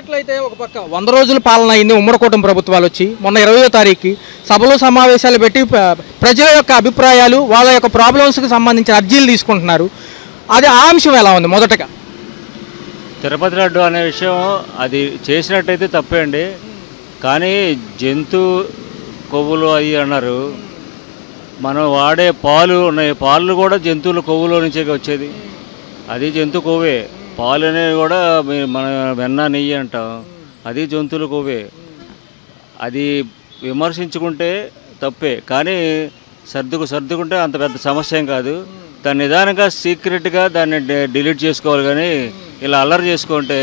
చూసుకున్నట్లయితే ఒక పక్క 100 రోజుల పాలన అయింది ఉమ్మడి కూటమి ప్రభుత్వాలు వచ్చి. మొన్న 20వ తారీఖుకి సభలు సమావేశాలు పెట్టి ప్రజల యొక్క అభిప్రాయాలు వాళ్ళ యొక్క ప్రాబ్లమ్స్కి సంబంధించిన అర్జీలు తీసుకుంటున్నారు. అది ఆ అంశం ఎలా ఉంది? మొదటగా తిరుపతి లడ్డు అనే విషయం అది చేసినట్టయితే తప్పే అండి. కానీ జంతు కొవ్వులు అవి అన్నారు. మనం వాడే పాలు ఉన్నాయి, పాలు కూడా జంతువుల కొవ్వులో నుంచే వచ్చేది. అది జంతు కొవ్వే. పాలు అనేవి కూడా మన వెన్న నెయ్యి అంటాం, అది జంతువుల కొవ్వే. అది విమర్శించుకుంటే తప్పే, కానీ సర్దుకుంటే అంత పెద్ద సమస్య ఏం కాదు. దాన్ని నిదానంగా సీక్రెట్గా దాన్ని డిలీట్ చేసుకోవాలి. కానీ ఇలా అల్లరి చేసుకుంటే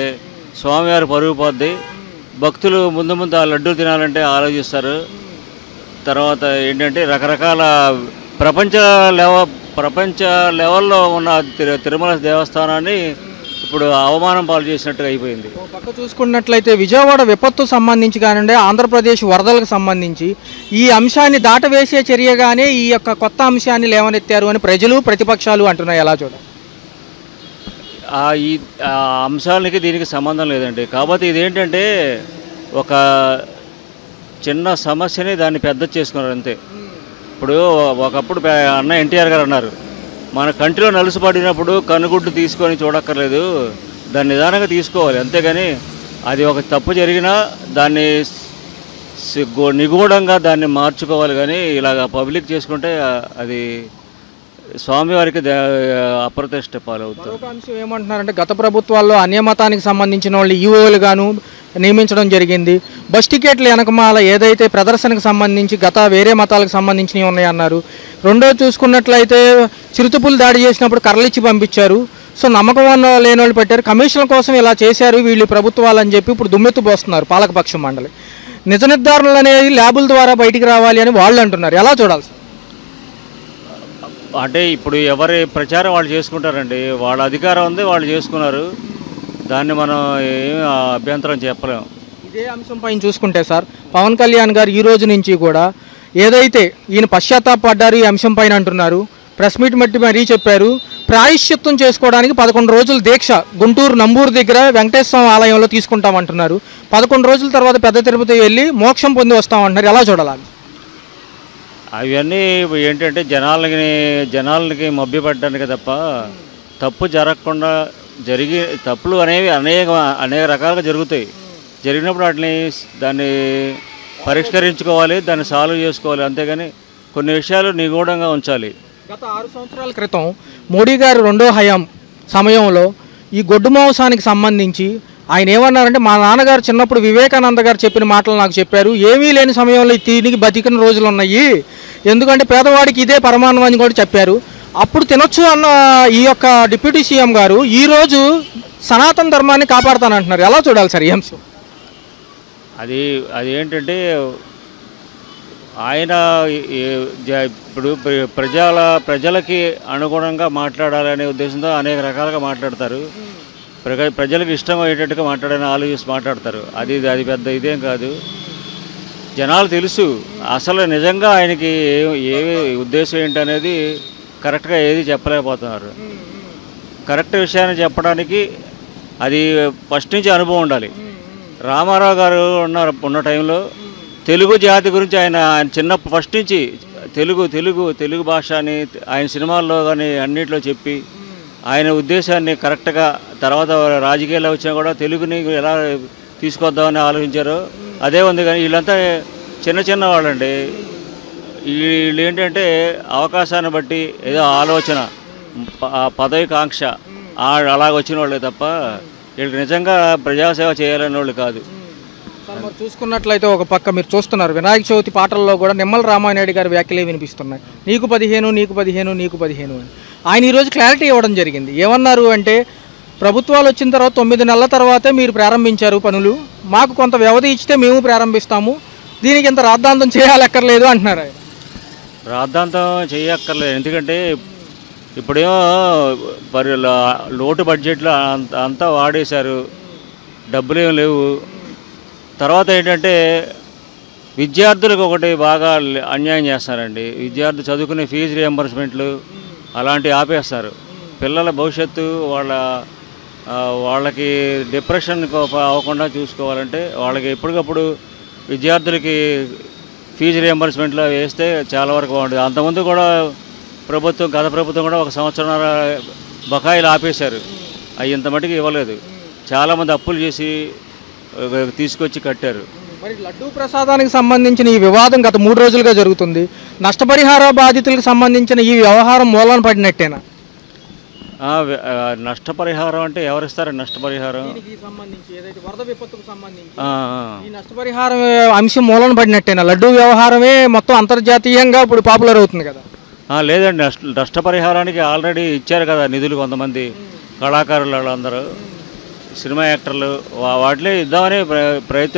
స్వామివారి పరుగు పోద్ది. భక్తులు ముందు ఆ లడ్డు తినాలంటే ఆలోచిస్తారు. తర్వాత ఏంటంటే రకరకాల ప్రపంచ లెవెల్లో ఉన్న తిరుమల దేవస్థానాన్ని ఇప్పుడు అవమానం పాలు చేసినట్టుగా అయిపోయింది. పక్క చూసుకున్నట్లయితే విజయవాడ విపత్తు సంబంధించి కానివ్వండి, ఆంధ్రప్రదేశ్ వరదలకు సంబంధించి ఈ అంశాన్ని దాటవేసే చర్యగానే ఈ యొక్క కొత్త అంశాన్ని లేవనెత్తారు అని ప్రజలు ప్రతిపక్షాలు అంటున్నాయి. ఎలా చూడాలి? ఈ అంశాలకి దీనికి సంబంధం లేదండి. కాకపోతే ఇదేంటంటే ఒక చిన్న సమస్యని దాన్ని పెద్ద చేసుకున్నారు అంతే. ఇప్పుడు ఒకప్పుడు అన్న ఎన్టీఆర్ గారు అన్నారు, మన కంటిలో నలుసు పడినప్పుడు కనుగుడ్డు తీసుకొని చూడక్కర్లేదు, దాన్ని నిదానంగా తీసుకోవాలి. అంతేగాని అది ఒక తప్పు జరిగినా దాన్ని నిగూఢంగా దాన్ని మార్చుకోవాలి. కానీ ఇలాగ పబ్లిక్ చేసుకుంటే అది స్వామివారికి అప్రతిష్ట పాలవుతుంది. ఒక అంశం ఏమంటున్నారంటే గత ప్రభుత్వాల్లో అన్యమతానికి సంబంధించిన వాళ్ళు ఈఓలు గాను నియమించడం జరిగింది. బస్ టికెట్లు వెనకమాల ఏదైతే ప్రదర్శనకు సంబంధించి గత వేరే మతాలకు సంబంధించినవి ఉన్నాయన్నారు. రెండో చూసుకున్నట్లయితే చిరుతపులు దాడి చేసినప్పుడు కర్రలిచ్చి పంపించారు. సో నమ్మకం లేని వాళ్ళు పెట్టారు. కమిషన్ల కోసం ఇలా చేశారు వీళ్ళు ప్రభుత్వాలు అని చెప్పి ఇప్పుడు దుమ్మెత్తు పోస్తున్నారు పాలకపక్షం మండలి. నిజ నిర్ధారణలు అనేది ల్యాబుల ద్వారా బయటికి రావాలి అని వాళ్ళు అంటున్నారు. ఎలా చూడాలి? అంటే ఇప్పుడు ఎవరి ప్రచారం వాళ్ళు చేసుకుంటారండి. వాళ్ళ అధికారం ఉంది, వాళ్ళు చేసుకున్నారు. దాన్ని మనం ఏమి అభ్యంతరం చెప్పలేము. ఇదే అంశం పైన చూసుకుంటే సార్, పవన్ కళ్యాణ్ గారు ఈ రోజు నుంచి కూడా ఏదైతే ఈయన పశ్చాత్తాపడ్డారు ఈ అంశం పైన అంటున్నారు. ప్రెస్ మీట్ మరీ చెప్పారు. ప్రాయశ్చిత్తం చేసుకోవడానికి 11 రోజుల దీక్ష గుంటూరు నంబూరు దగ్గర వెంకటేశ్వర ఆలయంలో తీసుకుంటామంటున్నారు. 11 రోజుల తర్వాత పెద్ద తిరుపతి వెళ్ళి మోక్షం పొంది వస్తామంటున్నారు. ఎలా చూడాలి? అవన్నీ ఏంటంటే జనాలకి మభ్యపడడానికి తప్ప తప్పు జరగకుండా తప్పులు అనేవి అనేక రకాలుగా జరుగుతాయి. జరిగినప్పుడు దాన్ని పరిష్కరించుకోవాలి, దాన్ని సాల్వ్ చేసుకోవాలి. అంతేగాని కొన్ని విషయాలు నిగూఢంగా ఉంచాలి. గత 6 సంవత్సరాల క్రితం మోడీ గారు రెండో హయాం సమయంలో ఈ గొడ్డు మాంసానికి సంబంధించి ఆయన ఏమన్నారంటే, మా నాన్నగారు చిన్నప్పుడు వివేకానంద గారు చెప్పిన మాటలు నాకు చెప్పారు. ఏమీ లేని సమయంలో తిరిగి బతికిన రోజులు ఉన్నాయి, ఎందుకంటే పేదవాడికి ఇదే పరమాన్నం అని కూడా చెప్పారు. అప్పుడు తినొచ్చు అన్న ఈ యొక్క డిప్యూటీ సీఎం గారు ఈరోజు సనాతన ధర్మాన్ని కాపాడుతానంటున్నారు. ఎలా చూడాలి సార్ ఈ అంశం? అది ఏంటంటే ఆయన ఇప్పుడు ప్రజలకి అనుగుణంగా మాట్లాడాలనే ఉద్దేశంతో అనేక రకాలుగా మాట్లాడతారు. ప్రజలకు ఇష్టం అయ్యేటట్టుగా ఆలోచిస్తూ మాట్లాడతారు. అది పెద్ద ఇదేం కాదు. జనాలు తెలుసు అసలు నిజంగా ఆయనకి ఏ ఉద్దేశం ఏంటనేది కరెక్ట్గా ఏది చెప్పలేకపోతున్నారు. కరెక్ట్ విషయాన్ని చెప్పడానికి అది ఫస్ట్ నుంచి అనుభవం ఉండాలి. రామారావు గారు ఉన్న టైంలో తెలుగు జాతి గురించి ఆయన చిన్నప్పుడు ఫస్ట్ నుంచి తెలుగు భాష అని ఆయన సినిమాల్లో కానీ అన్నింటిలో చెప్పి ఆయన ఉద్దేశాన్ని కరెక్ట్గా తర్వాత రాజకీయాల్లో వచ్చినా కూడా తెలుగుని ఎలా తీసుకొద్దామని ఆలోచించారు. అదే ఉంది. కానీ వీళ్ళంతా చిన్న వాళ్ళండి. వీళ్ళు ఏంటంటే అవకాశాన్ని బట్టి ఏదో ఆలోచన, పదవి కాంక్ష అలాగ వచ్చిన వాళ్ళే తప్ప వీళ్ళు నిజంగా ప్రజాసేవ చేయాలనే వాళ్ళు కాదు. సార్ మరి చూసుకున్నట్లయితే ఒక పక్క మీరు చూస్తున్నారు వినాయక చవితి పాటల్లో కూడా నిమ్మల రామానాయుడు గారి వ్యాఖ్యలే వినిపిస్తున్నాయి. నీకు 15 నీకు 15 నీకు 15 అని ఆయన ఈరోజు క్లారిటీ ఇవ్వడం జరిగింది. ఏమన్నారు అంటే, ప్రభుత్వాలు వచ్చిన తర్వాత 9 నెలల తర్వాతే మీరు ప్రారంభించారు పనులు, మాకు కొంత వ్యవధి ఇచ్చితే మేము ప్రారంభిస్తాము, దీనికి ఇంత రాద్ధాంతం చేయాలక్కర్లేదు అంటున్నారు. ఆయన రాద్ధాంతం చేయక్కర్లేదు. ఎందుకంటే ఇప్పుడేమో లోటు బడ్జెట్లో అంతా వాడేశారు, డబ్బులేం లేవు. తర్వాత ఏంటంటే విద్యార్థులకు ఒకటి బాగా అన్యాయం చేస్తారండి. విద్యార్థులు చదువుకునే ఫీజు రియంబర్స్మెంట్లు అలాంటివి ఆపేస్తారు. పిల్లల భవిష్యత్తు వాళ్ళ వాళ్ళకి డిప్రెషన్ అవ్వకుండా చూసుకోవాలంటే వాళ్ళకి ఎప్పటికప్పుడు విద్యార్థులకి ఫీజు రియంబర్స్మెంట్లో వేస్తే చాలా వరకు బాగుంటుంది. అంతకుముందు కూడా గత ప్రభుత్వం కూడా 1 సంవత్సరం బకాయిలు ఆపేశారు. అవి ఇంత మటుకు ఇవ్వలేదు. చాలామంది అప్పులు చేసి తీసుకొచ్చి కట్టారు. మరి లడ్డూ ప్రసాదానికి సంబంధించిన ఈ వివాదం గత 3 రోజులుగా జరుగుతుంది. నష్టపరిహార బాధితులకు సంబంధించిన ఈ వ్యవహారం మూలన పడినట్టేనా? నష్టపరిహారం అంటే ఎవరిస్తారు? నష్టపరిహారం వరద విపత్తుకు సంబంధించి ఈ నష్టపరిహారం అంశం మూలన పడినట్టేనా? లడ్డూ వ్యవహారమే మొత్తం అంతర్జాతీయంగా ఇప్పుడు పాపులర్ అవుతుంది కదా. లేదండి, నష్టపరిహారానికి ఆల్రెడీ ఇచ్చారు కదా నిధులు. కొంతమంది కళాకారులు వాళ్ళందరూ సినిమా యాక్టర్లు వాటిలో ఇద్దామని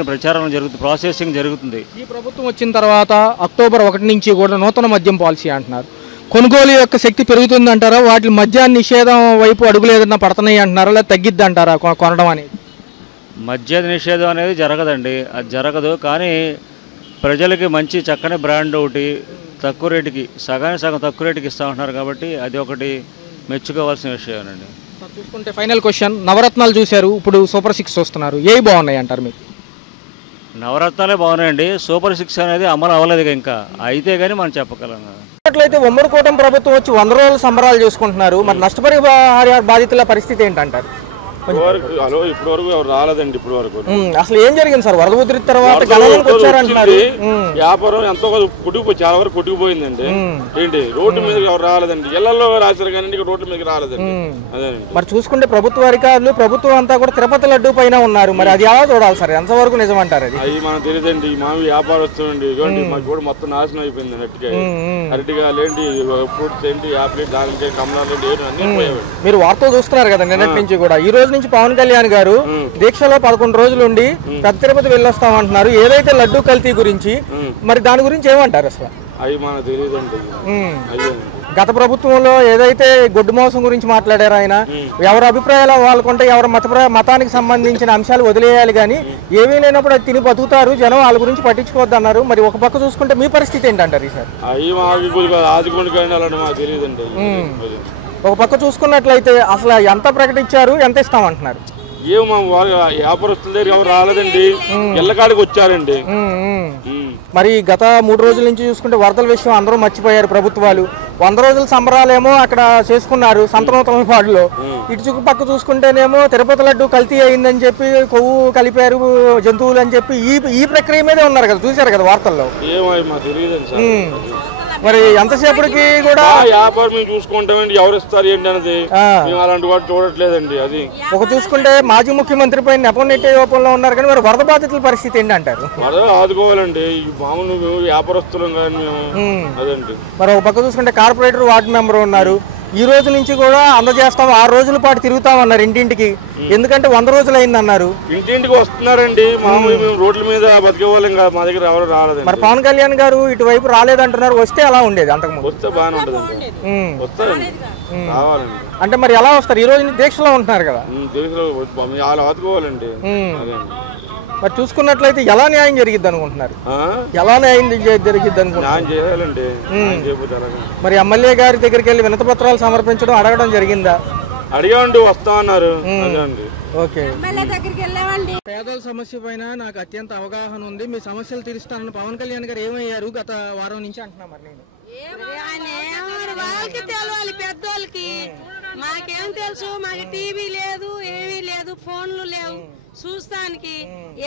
ప్రచారం జరుగుతుంది, ప్రాసెసింగ్ జరుగుతుంది. ఈ ప్రభుత్వం వచ్చిన తర్వాత అక్టోబర్ 1 నుంచి కూడా నూతన మద్యం పాలసీ అంటున్నారు. కొనుగోలు యొక్క శక్తి పెరుగుతుంది అంటారా? వాటి మద్యాన్ని నిషేధం వైపు అడుగులు ఏదన్నా పడుతున్నాయి అంటున్నారా, లేదా తగ్గిద్ది అంటారా కొనడం అనేది? మద్య నిషేధం అనేది జరగదండి, అది జరగదు. కానీ ప్రజలకి మంచి చక్కని బ్రాండ్ ఒకటి తక్కువ రేటుకి సగానికి సగం తక్కువ రేటుకి ఇస్తూ ఉంటున్నారు కాబట్టి అది ఒకటి మెచ్చుకోవాల్సిన విషయమేనండి. చూసుకుంటే ఫైనల్ క్వశ్చన్, నవరత్నాలు చూశారు, ఇప్పుడు సూపర్ 6 చూస్తున్నారు, ఏవి బాగున్నాయి అంటారు మీకు? నవరత్నాలే బాగున్నాయండి. సూపర్ 6 అనేది అమలు అవ్వలేదు ఇంకా, అయితే కానీ మనం చెప్పగలం. అట్లయితే ఉమ్మడి కూటమి ప్రభుత్వం వచ్చి 100 రోజుల సంబరాలు చేసుకుంటున్నారు. మరి నష్టపరిహార బాధితుల పరిస్థితి ఏంటంటారు? ఇప్పటి వరకు ఎవరు రాలేదండి. ఇప్పుడు వరకు అసలు ఏం జరిగింది సార్? వరద ఉధృతి తర్వాత గణాలకు వచ్చారంటున్నారు. వ్యాపారం ఎంతో చాలా వరకు కొట్టుకుపోయిందండి. ఏంటి రోడ్డు మీద ఎవరు రాలేదండి. ఇళ్లలో రాశారు కానీ రోడ్ల మీద రాలేదండి. అదేనండి. మరి చూసుకుంటే ప్రభుత్వ అధికారులు ప్రభుత్వం అంతా కూడా తిరుపతి లడ్డు పైన ఉన్నారు. మరి అది ఎలా చూడాలి సార్? ఎంతవరకు నిజం అంటారు? అది మనకు తెలియదండి. మావి వ్యాపారస్తుండీ ఇవ్వండి, మాకు కూడా మొత్తం నాశనం అయిపోయింది. అరటికాయలు ఏంటి, ఫ్రూట్స్ ఏంటి, యాపిల్, దానికాయ, కమలాలు ఏంటి అన్ని పోయాయి. మీరు వార్తలు చూస్తున్నారు కదా నిన్నటి నుంచి కూడా. ఈ రోజు నుంచి పవన్ కళ్యాణ్ గారు దీక్షలో 11 రోజులు ఉండి పెద్ద తిరుపతి వెళ్ళొస్తామంటున్నారు. ఏదైతే లడ్డు కల్తీ గురించి, మరి దాని గురించి ఏమంటారు అసలు? అవి మనకు తెలియదండి. గత ప్రభుత్వంలో ఏదైతే గొడ్డు మోసం గురించి మాట్లాడారు ఆయన, ఎవరి అభిప్రాయాలు వాళ్ళకుంటే ఎవరి మతానికి సంబంధించిన అంశాలు వదిలేయాలి కానీ ఏమీ లేనప్పుడు అది తిని బతుకుతారు జనం, వాళ్ళ గురించి పట్టించుకోవద్దు అన్నారు. మరి ఒక పక్క చూసుకుంటే మీ పరిస్థితి ఏంటంటారు సార్? ఒక పక్క చూసుకున్నట్లయితే అసలు ఎంత ప్రకటించారు, ఎంత ఇస్తామంటున్నారు? ఏమో వ్యాపారస్తుల దగ్గర ఎవరు రాలేదండి, ఎల్లకాడికి వచ్చారండి. మరి గత 3 రోజుల నుంచి చూసుకుంటే వరదల విషయం అందరూ మర్చిపోయారు ప్రభుత్వాలు. 100 రోజుల సంబరాలేమో అక్కడ చేసుకున్నారు సంతనోతమపాడులో. ఇటు చుట్టుపక్క చూసుకుంటేనేమో తిరుపతి లడ్డు కల్తీ అయిందని చెప్పి కొవ్వు కలిపారు జంతువులు అని చెప్పి ఈ ప్రక్రియ మీదే ఉన్నారు కదా, చూశారు కదా వార్తల్లో. మరి ఎంతసేపటికి కూడా వ్యాపారం మేము చూసుకుంటామండి, ఎవరు ఇస్తారు ఏంటి అనేది మేము అలాంటి వాటి చూడట్లేదండి. అది ఒక చూసుకుంటే మాజీ ముఖ్యమంత్రి పై నెపనెట్టే రూపంలో ఉన్నారు కానీ మరి వరద బాధితుల పరిస్థితి ఏంటి అంటారు? వరద ఆదుకోవాలండి, మామూలు వ్యాపారస్తులం కానీ మేము అదండి. మరి ఒక పక్క చూసుకుంటే కార్పొరేటర్ వార్డు మెంబర్ ఉన్నారు. ఈ రోజు నుంచి కూడా అందజేస్తాం, 6 రోజుల పాటు తిరుగుతామన్నారు ఇంటింటికి. ఎందుకంటే 100 రోజులు అయిందన్నారు. ఇంటింటికి వస్తున్నారండి, మామూలు మేము రోడ్ల మీద బతికేవాళ్ళం కాదు, మా దగ్గర ఎవరు రాలేదు. మరి పవన్ కళ్యాణ్ గారు ఇటువైపు రాలేదంటున్నారు, వస్తే ఎలా ఉండేది? అంతకుముందు వస్తే బాగానే ఉంటుంది, వస్తారండి, రావాలండి. అంటే మరి ఎలా వస్తారు? ఈ రోజు దీక్షలో ఉంటున్నారు కదా, దీక్షలో వాళ్ళు ఆదుకోవాలండి. మరి చూసుకున్నట్లయితే ఎలా న్యాయం జరిగిద్ది అనుకుంటున్నారు? ఎలా న్యాయం జరిగిద్ది అనుకుంటున్నారు? మరి ఎమ్మెల్యే గారి దగ్గరికి వెళ్ళి వినతి పత్రాలు సమర్పించడం అడగడం జరిగిందా? అడిగామండి, వస్తామన్నారు. ఓకే. పేదల సమస్య పైన నాకు అత్యంత అవగాహన ఉంది, మీ సమస్యలు తీరుస్తానని పవన్ కళ్యాణ్ గారు ఏమయ్యారు గత వారం నుంచి అంటున్నా. మరి నేను వాళ్ళకి తెలవాలి, పెద్దోళ్ళకి. మాకేం తెలుసు? మాకు టీవీ లేదు, ఏమీ లేదు, ఫోన్లు లేవు చూస్తానికి.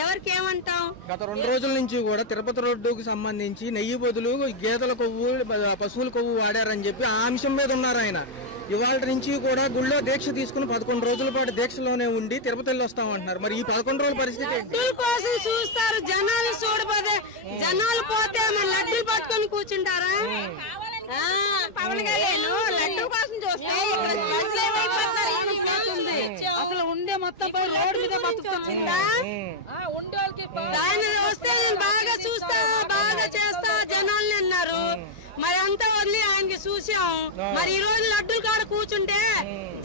ఎవరికి ఏమంటాం? గత 2 రోజుల నుంచి కూడా తిరుపతి రోడ్డుకు సంబంధించి నెయ్యి బదులు గేదెల కొవ్వు, పశువుల కొవ్వు వాడారని చెప్పి ఆ అంశం మీద ఉన్నారు ఆయన. ఇవాళ నుంచి కూడా గుళ్ళో దీక్ష తీసుకుని 11 రోజుల పాటు దీక్షలోనే ఉండి తిరుపతి వెళ్ళి వస్తామంటున్నారు. మరి ఈ 11 రోజుల పరిస్థితి కోసం చూస్తారు జనాలు, చూడబోదే జనాలు పోతే మన లడ్డూలు పట్టుకొని కూర్చుంటారా? పవన్ కళ్యాణ్ లడ్డూ కోసం చూస్తే అసలు ఉండే మొత్తం రోడ్డు మీద బతుకుతుందా? ఆయన వస్తే నేను బాగా చూస్తా, బాగా చేస్తా జనాల్ని అన్నారు. మరి అంతా వదిలి ఆయనకి చూసాం. మరి ఈ రోజు లడ్డూలు కాడ కూర్చుంటే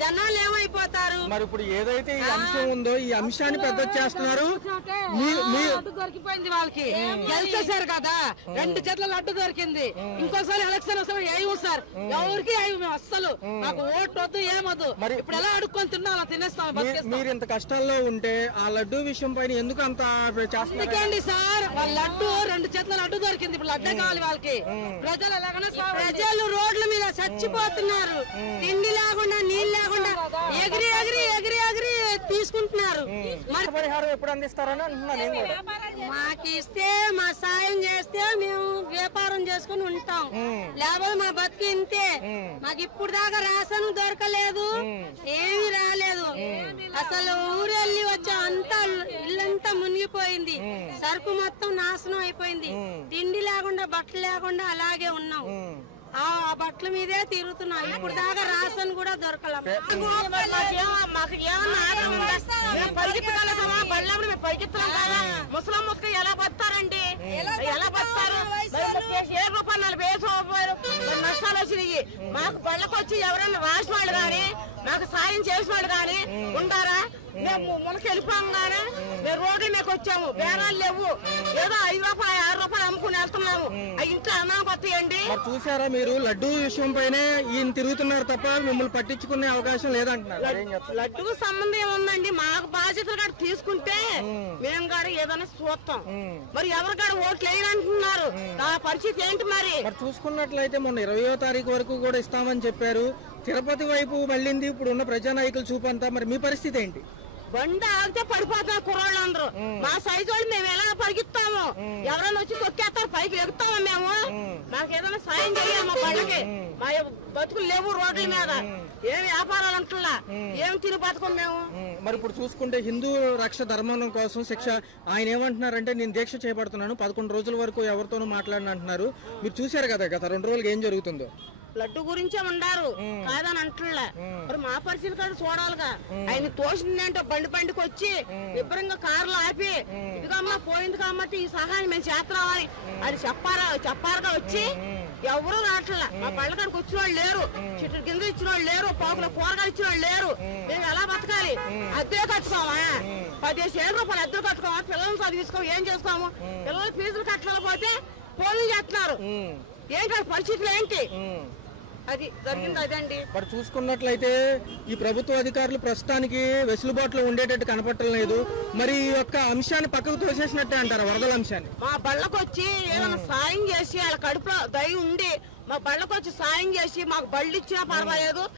జనాలు ఏమైపోతారు? మరి ఇప్పుడు ఏదైతే ఈ అంశం ఉందో ఈ అంశాన్ని పెద్ద చేస్తున్నారు. లడ్డు దొరికిపోయింది వాళ్ళకి, గెలిచేశారు కదా, 2 చేతుల లడ్డు దొరికింది. ఇంకోసారి ఎలక్షన్ వస్తే ఏమి సార్, ఎవరికి మేము అస్సలు మాకు ఓటు వద్దు ఏమొద్దు. మరి ఇప్పుడు ఎలా అడుక్కొని తిన్నా అలా తినేస్తాం. మీరు ఇంత కష్టాల్లో ఉంటే ఆ లడ్డు విషయం పైన ఎందుకు అంత అందుకేండి సార్, వాళ్ళ లడ్డు 2 చేతుల లడ్డు దొరికింది, ఇప్పుడు లడ్డే కావాలి వాళ్ళకి. ప్రజలు రోడ్ల మీద చచ్చిపోతున్నారు, తిండి లేకుండా నీళ్ళు లేకుండా ఎగిరి ఎగిరి ఎగిరి ఎగిరి తీసుకుంటున్నారు. మరి పరిహారం ఎప్పుడు అందిస్తారని అంటున్నాను నేను కూడా. మాకు ఇస్తే మా సాయం చేస్తే మేము వ్యాపారం చేసుకుని ఉంటాం, లేకపోతే మా బతికి ఇంతే. మాకు ఇప్పుడు దాకా రేషన్ దొరకలేదు, ఏమీ రాలేదు. అసలు ఊరెళ్ళి వచ్చే అంతా ఇల్లంతా మునిగిపోయింది, సరుకు మొత్తం నాశనం అయిపోయింది. తిండి లేకుండా బట్టలు లేకుండా అలాగే ఉన్నాం, ఆ బట్టల మీదే తిరుగుతున్నాం. ఇప్పుడు దాకా రాషన్ కూడా దొరకలేదు. మాకు ఏమన్నా పరిగెత్తగలుగుతామా? బళ్ళప్పుడు మేము పరిగెత్తలేం కదా. ముసలం ముక్క ఎలా బతారండి, ఎలా బతారు? 7 రూపాయలు 40 రూపాయలు నష్టాలు వచ్చినాయి. మాకు బళ్ళకు వచ్చి ఎవరైనా రాసిన వాళ్ళు గాని మాకు సాయం చేసిన వాళ్ళు గాని ఉండారా? మేము మునకి వెళ్ళిపోయాం గానీ మేము రోడ్డు మీకు వచ్చాము, బేరాలు లేవు, ఏదో 5 రూపాయలు 6 రూపాయలు అమ్ముకుని వెళ్తున్నాము. అవి ఇంట్లో అన్నానికి వస్తాయండి. చూసారా మీరు, లడ్డు విషయం పైనే ఈయన తిరుగుతున్నారు తప్ప మిమ్మల్ని పట్టించుకునే అవకాశం లేదంటున్నారు. లడ్డుకు సంబంధం ఏముందండి? మాకు బాధ్యతలు కాడ తీసుకుంటే మేము కాడ ఏదైనా చూస్తాం. మరి ఎవరి కాడ ఓట్లు వేయాలంటున్నారు, ఆ పరిస్థితి ఏంటి? మరి చూసుకున్నట్లయితే మొన్న 20వ తారీఖు వరకు కూడా ఇస్తామని చెప్పారు. తిరుపతి వైపు మళ్ళింది ఇప్పుడు ఉన్న ప్రజానాయకుల చూపంతా. మరి మీ పరిస్థితి ఏంటి? బండి ఆగితే పడిపోతారు కుర్రాళ్ళు అందరూ. మా సైజు వాళ్ళు మేము ఎలా పరిగెత్తాము, ఎవరైనా వచ్చి తొక్కేస్తారు, పైకి ఎగుతాము మేము. మాకు ఏదైనా సాయం చేయాలి, మా బళ్ళకి మా బతుకులు లేవు రోడ్ల మీద, ఏం వ్యాపారాలు అంటున్నా, ఏం తిని బతుకం మేము. మరి ఇప్పుడు చూసుకుంటే హిందూ రక్ష ధర్మం కోసం శిక్ష ఆయన ఏమంటున్నారంటే, నేను దీక్ష చేపడుతున్నాను 11 రోజుల వరకు ఎవరితోనూ మాట్లాడిన అంటున్నారు. మీరు చూశారు కదా గత 2 రోజులుగా ఏం జరుగుతుందో. లడ్డు గురించే ఉండారు కాదని అంటున్నా. మరి మా పరిస్థితి కాదు చూడాలిగా. ఆయన తోసిందంటే బండికి వచ్చి విభరంగా కార్లు ఆపి ఇదిగమ్మా పోయింది కాబట్టి ఈ సహాయం మేము చేస్తున్నామని అది చెప్పారుగా వచ్చి ఎవరు రావట్లా. మా పళ్ళకాడికి వచ్చిన వాళ్ళు లేరు, చెట్టు కింద ఇచ్చిన వాళ్ళు లేరు, పాకుల కూరగాయలు ఇచ్చిన వాళ్ళు లేరు. మేము ఎలా బతకాలి? అద్దె కట్టుకోమా? 15,000 రూపాయలు అద్దె కట్టుకోమా? పిల్లల్ని చదివించుకోము, ఏం చేసుకోము? పిల్లలు ఫీజులు కట్టలేకపోతే ఫోన్లు చేస్తున్నారు. ఏంటి పరిస్థితులు ఏంటి? అది జరిగింది అదండి. మరి చూసుకున్నట్లయితే ఈ ప్రభుత్వ అధికారులు ప్రస్తుతానికి వెసులుబాటులో ఉండేటట్టు కనపట్టలేదు. మరి ఈ యొక్క అంశాన్ని పక్కకు తోసేసినట్టే అంటారు, వరదల అంశాన్ని. మా బళ్ళకు వచ్చి ఏదైనా సాయం చేసి వాళ్ళ కడుపులో దయ ఉండి మా బళ్ళకు వచ్చి సాయం చేసి మాకు బళ్ళు ఇచ్చినా పర్వాలేదు,